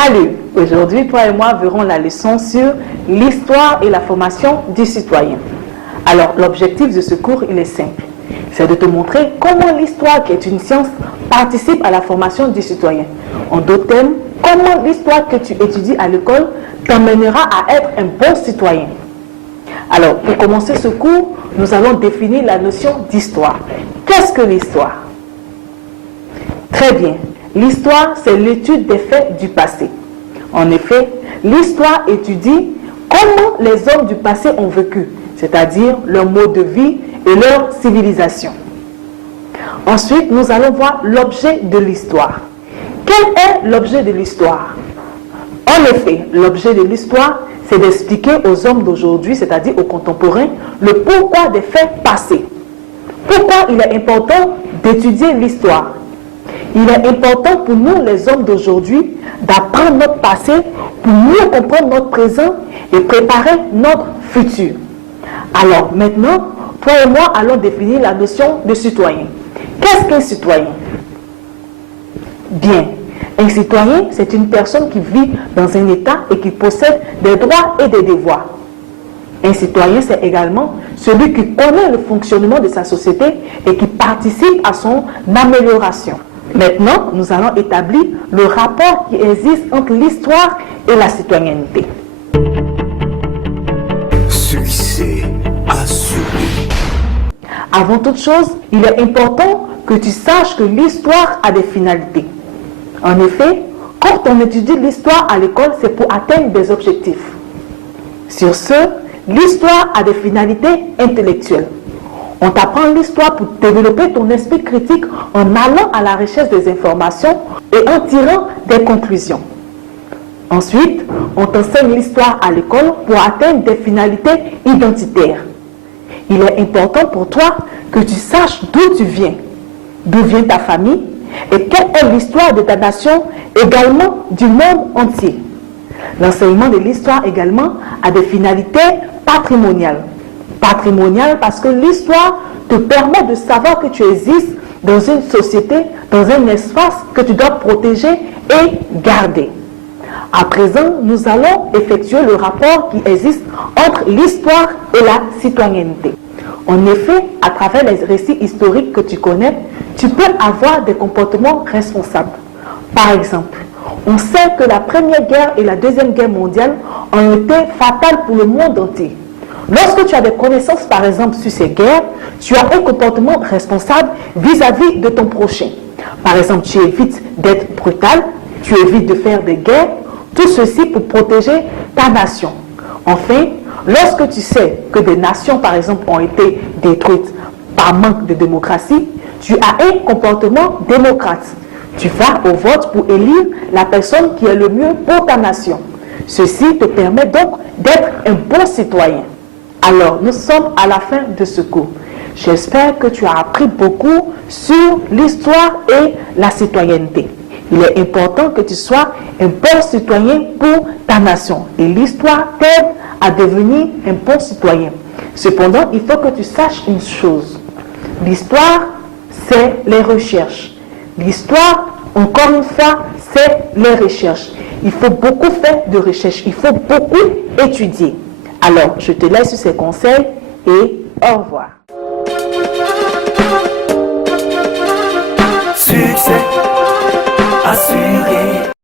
Salut! Aujourd'hui, toi et moi verrons la leçon sur l'histoire et la formation du citoyen. Alors, l'objectif de ce cours, il est simple. C'est de te montrer comment l'histoire, qui est une science, participe à la formation du citoyen. En d'autres termes, comment l'histoire que tu étudies à l'école t'emmènera à être un bon citoyen. Alors, pour commencer ce cours, nous allons définir la notion d'histoire. Qu'est-ce que l'histoire? Très bien. L'histoire, c'est l'étude des faits du passé. En effet, l'histoire étudie comment les hommes du passé ont vécu, c'est-à-dire leur mode de vie et leur civilisation. Ensuite, nous allons voir l'objet de l'histoire. Quel est l'objet de l'histoire? En effet, l'objet de l'histoire, c'est d'expliquer aux hommes d'aujourd'hui, c'est-à-dire aux contemporains, le pourquoi des faits passés. Pourquoi il est important d'étudier l'histoire? Il est important pour nous, les hommes d'aujourd'hui, d'apprendre notre passé pour mieux comprendre notre présent et préparer notre futur. Alors maintenant, toi et moi allons définir la notion de citoyen. Qu'est-ce qu'un citoyen? Bien, un citoyen, c'est une personne qui vit dans un État et qui possède des droits et des devoirs. Un citoyen, c'est également celui qui connaît le fonctionnement de sa société et qui participe à son amélioration. Maintenant, nous allons établir le rapport qui existe entre l'histoire et la citoyenneté. Succès assuré. Avant toute chose, il est important que tu saches que l'histoire a des finalités. En effet, quand on étudie l'histoire à l'école, c'est pour atteindre des objectifs. Sur ce, l'histoire a des finalités intellectuelles. On t'apprend l'histoire pour développer ton esprit critique en allant à la recherche des informations et en tirant des conclusions. Ensuite, on t'enseigne l'histoire à l'école pour atteindre des finalités identitaires. Il est important pour toi que tu saches d'où tu viens, d'où vient ta famille et quelle est l'histoire de ta nation, également du monde entier. L'enseignement de l'histoire également a des finalités patrimoniales. Patrimonial parce que l'histoire te permet de savoir que tu existes dans une société, dans un espace que tu dois protéger et garder. À présent, nous allons effectuer le rapport qui existe entre l'histoire et la citoyenneté. En effet, à travers les récits historiques que tu connais, tu peux avoir des comportements responsables. Par exemple, on sait que la Première Guerre et la Deuxième Guerre mondiale ont été fatales pour le monde entier. Lorsque tu as des connaissances, par exemple, sur ces guerres, tu as un comportement responsable vis-à-vis de ton prochain. Par exemple, tu évites d'être brutal, tu évites de faire des guerres, tout ceci pour protéger ta nation. Enfin, lorsque tu sais que des nations, par exemple, ont été détruites par manque de démocratie, tu as un comportement démocrate. Tu vas au vote pour élire la personne qui est le mieux pour ta nation. Ceci te permet donc d'être un bon citoyen. Alors, nous sommes à la fin de ce cours. J'espère que tu as appris beaucoup sur l'histoire et la citoyenneté. Il est important que tu sois un bon citoyen pour ta nation. Et l'histoire t'aide à devenir un bon citoyen. Cependant, il faut que tu saches une chose. L'histoire, c'est les recherches. L'histoire, encore une fois, c'est les recherches. Il faut beaucoup faire de recherches. Il faut beaucoup étudier. Alors, je te laisse ces conseils et au revoir. Succès assuré.